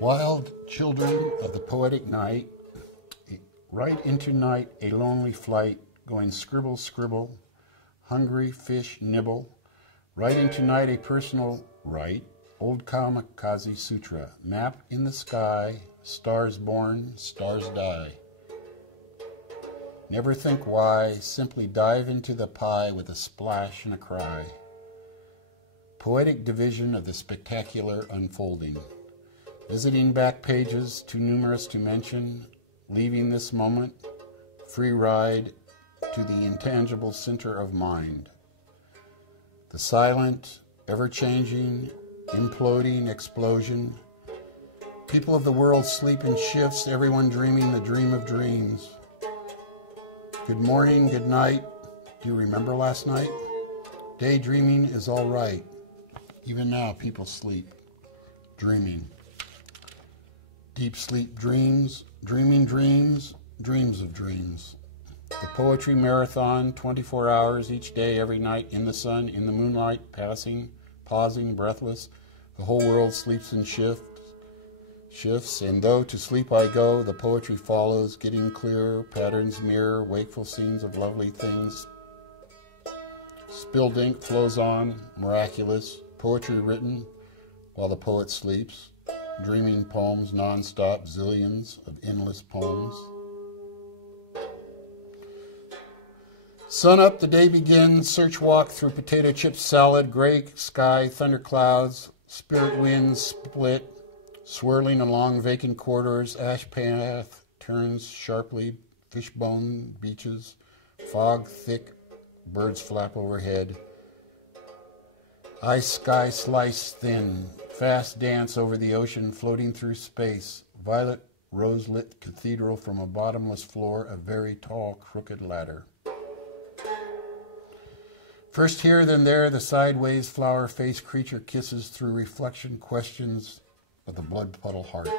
Wild children of the poetic night, right into night a lonely flight, going scribble, scribble, hungry fish nibble, right into night a personal right, old kamikaze sutra, map in the sky, stars born, stars die. Never think why, simply dive into the pie with a splash and a cry. Poetic division of the spectacular unfolding. Visiting back pages, too numerous to mention, leaving this moment, free ride to the intangible center of mind. The silent, ever-changing, imploding explosion. People of the world sleep in shifts, everyone dreaming the dream of dreams. Good morning, good night. Do you remember last night? Daydreaming is all right. Even now, people sleep, dreaming. Deep sleep dreams, dreaming dreams, dreams of dreams. The poetry marathon, 24 hours each day, every night, in the sun, in the moonlight, passing, pausing, breathless. The whole world sleeps in shifts, and though to sleep I go, the poetry follows, getting clearer, patterns mirror, wakeful scenes of lovely things. Spilled ink flows on, miraculous, poetry written while the poet sleeps. Dreaming poems non-stop, zillions of endless poems. Sun up, the day begins, search walk through potato chip salad, gray sky, thunder clouds, spirit winds split, swirling along vacant corridors, ash path turns sharply, fishbone beaches, fog thick, birds flap overhead. Ice sky slice thin, fast dance over the ocean, floating through space. Violet rose-lit cathedral from a bottomless floor, a very tall, crooked ladder. First here, then there, the sideways flower-faced creature kisses through reflection questions of the blood-puddle heart.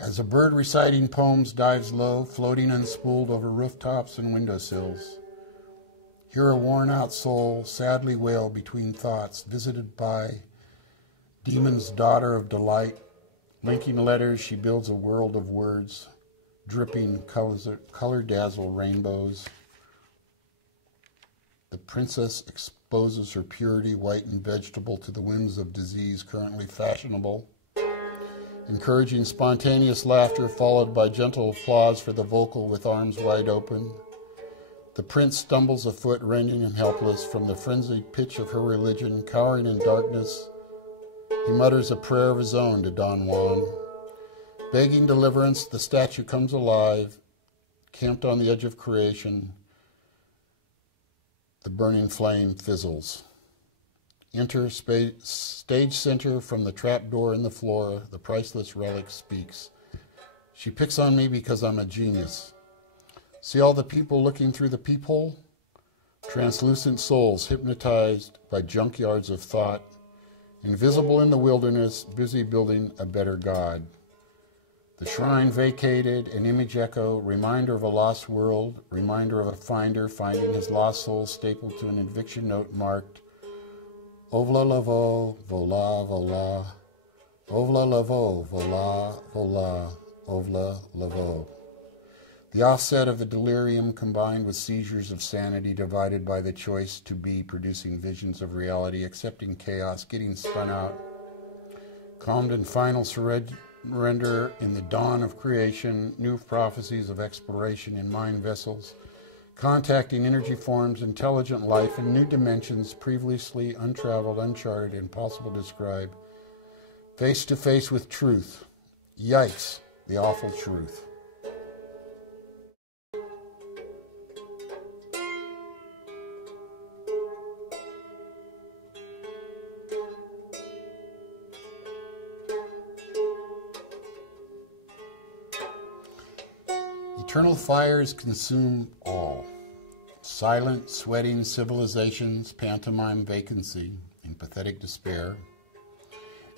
As a bird reciting poems dives low, floating unspooled over rooftops and windowsills. Hear a worn-out soul sadly wail between thoughts, visited by demon's daughter of delight. Linking letters, she builds a world of words, dripping color-dazzle rainbows. The princess exposes her purity, white and vegetable, to the whims of disease currently fashionable, encouraging spontaneous laughter followed by gentle applause for the vocal with arms wide open. The prince stumbles a foot, rending him helpless from the frenzied pitch of her religion, cowering in darkness. He mutters a prayer of his own to Don Juan. Begging deliverance, the statue comes alive, camped on the edge of creation. The burning flame fizzles. Enter stage center from the trap door in the floor. The priceless relic speaks. She picks on me because I'm a genius. See all the people looking through the peephole? Translucent souls hypnotized by junkyards of thought, invisible in the wilderness, busy building a better God. The shrine vacated, an image echo, reminder of a lost world, reminder of a finder finding his lost soul stapled to an eviction note marked Ovla lavo, vola, vola, Ovla lavo, vola, vola, Ovla lavo. The offset of the delirium combined with seizures of sanity, divided by the choice to be, producing visions of reality, accepting chaos, getting spun out, calmed in final surrender in the dawn of creation, new prophecies of exploration in mind vessels, contacting energy forms, intelligent life in new dimensions, previously untraveled, uncharted, impossible to describe, face to face with truth. Yikes, the awful truth. Eternal fires consume all. Silent, sweating civilizations, pantomime vacancy in pathetic despair.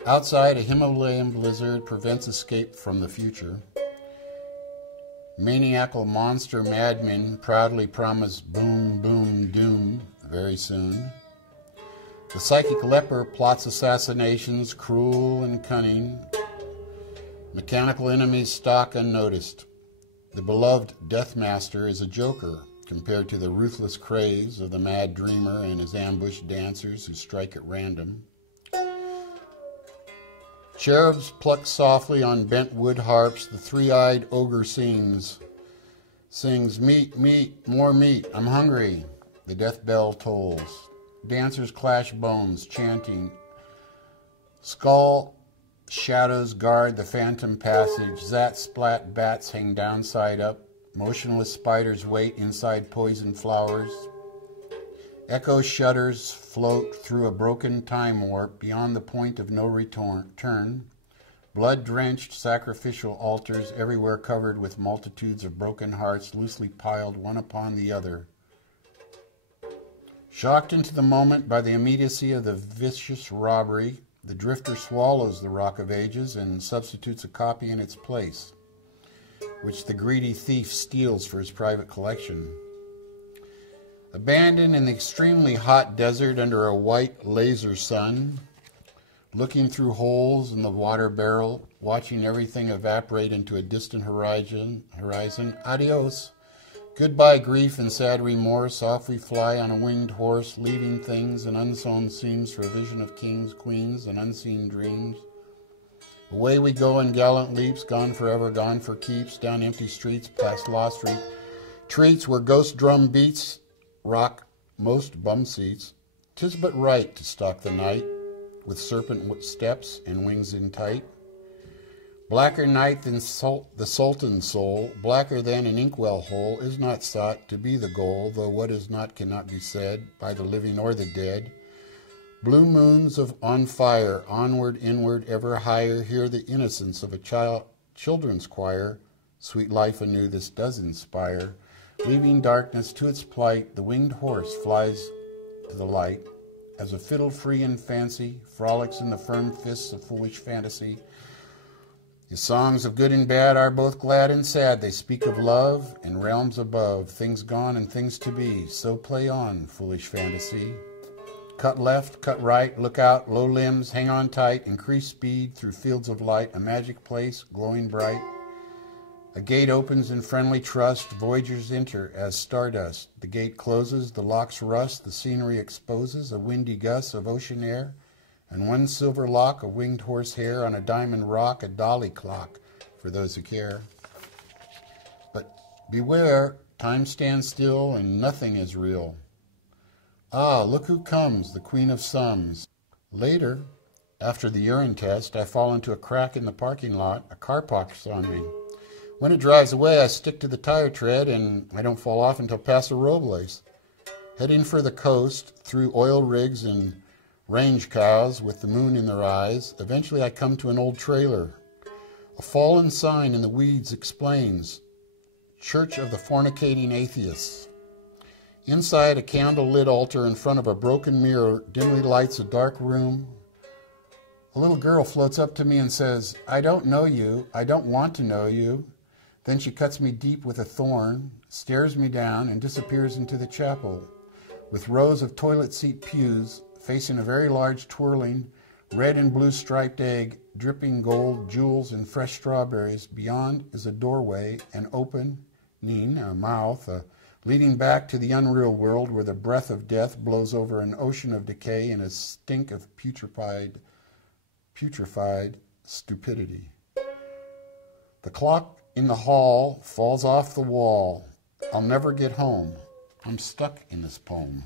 Outside, a Himalayan blizzard prevents escape from the future. Maniacal monster madmen proudly promise boom, boom, doom very soon. The psychic leper plots assassinations, cruel and cunning, Mechanical enemies stalk unnoticed. The beloved Death Master is a joker compared to the ruthless craze of the mad dreamer and his ambushed dancers who strike at random. Cherubs pluck softly on bent wood harps. The three-eyed ogre sings, meat, meat, more meat, I'm hungry. The death bell tolls. Dancers clash bones, chanting. Skull shadows guard the phantom passage. Zat splat bats hang downside up. Motionless spiders wait inside poison flowers. Echo shudders float through a broken time warp beyond the point of no return. Blood-drenched sacrificial altars everywhere covered with multitudes of broken hearts loosely piled one upon the other. Shocked into the moment by the immediacy of the vicious robbery, the drifter swallows the Rock of Ages and substitutes a copy in its place, which the greedy thief steals for his private collection. Abandoned in the extremely hot desert under a white laser sun, looking through holes in the water barrel, watching everything evaporate into a distant horizon, adios. Goodbye, grief and sad remorse. Off we fly on a winged horse, leaving things and unsown seams for a vision of kings, queens, and unseen dreams. Away we go in gallant leaps, gone forever, gone for keeps, down empty streets, past lost retreats where ghost drum beats rock most bum seats. 'Tis but right to stalk the night with serpent steps and wings in tight. Blacker night than the Sultan's soul, blacker than an inkwell hole, is not sought to be the goal, though what is not cannot be said by the living or the dead. Blue moons on fire, onward, inward, ever higher, hear the innocence of a children's choir. Sweet life anew this does inspire. Leaving darkness to its plight, the winged horse flies to the light. As a fiddle free in fancy, frolics in the firm fists of foolish fantasy. His songs of good and bad are both glad and sad. They speak of love and realms above, things gone and things to be. So play on, foolish fantasy. Cut left, cut right, look out, low limbs, hang on tight, increase speed through fields of light, a magic place, glowing bright. A gate opens in friendly trust, voyagers enter as stardust. The gate closes, the locks rust, the scenery exposes a windy gust of ocean air, and one silver lock of winged horse hair on a diamond rock, a dolly clock for those who care. But beware, time stands still and nothing is real. Ah, look who comes, the queen of sums. Later, after the urine test, I fall into a crack in the parking lot. A car parks on me. When it drives away, I stick to the tire tread, and I don't fall off until Paso Robles. Heading for the coast, through oil rigs and range cows with the moon in their eyes, eventually I come to an old trailer. A fallen sign in the weeds explains, Church of the Fornicating Atheists. Inside, a candle-lit altar in front of a broken mirror dimly lights a dark room. A little girl floats up to me and says, I don't know you, I don't want to know you. Then she cuts me deep with a thorn, stares me down, and disappears into the chapel, with rows of toilet seat pews, facing a very large twirling, red and blue striped egg, dripping gold, jewels, and fresh strawberries. Beyond is a doorway, an opening, a mouth, leading back to the unreal world where the breath of death blows over an ocean of decay and a stink of putrefied stupidity. The clock in the hall falls off the wall. I'll never get home. I'm stuck in this poem.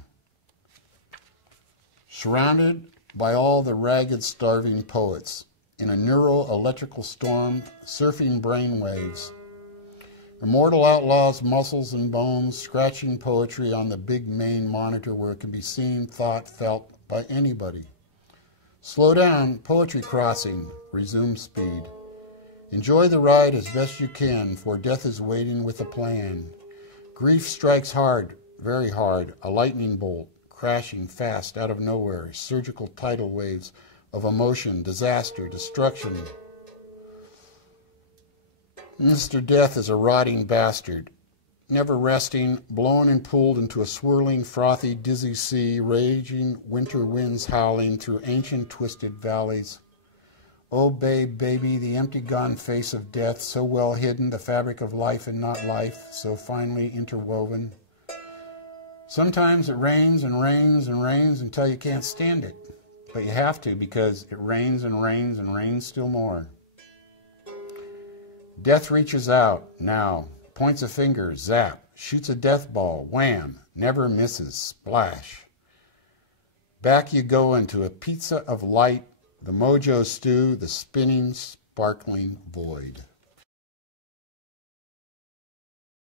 Surrounded by all the ragged, starving poets, in a neuro-electrical storm, surfing brainwaves. Immortal outlaws, muscles and bones, scratching poetry on the big main monitor where it can be seen, thought, felt by anybody. Slow down, poetry crossing, resume speed. Enjoy the ride as best you can, for death is waiting with a plan. Grief strikes hard, very hard, a lightning bolt, crashing fast out of nowhere, surgical tidal waves of emotion, disaster, destruction. Mr. Death is a rotting bastard, never resting, blown and pulled into a swirling, frothy, dizzy sea, raging winter winds howling through ancient twisted valleys. Oh, babe, baby, the empty gone face of death, so well hidden, the fabric of life and not life, so finely interwoven. Sometimes it rains and rains and rains until you can't stand it. But you have to, because it rains and rains and rains still more. Death reaches out, now, points a finger, zap, shoots a death ball, wham, never misses, splash. Back you go into a pizza of light, the mojo stew, the spinning, sparkling void.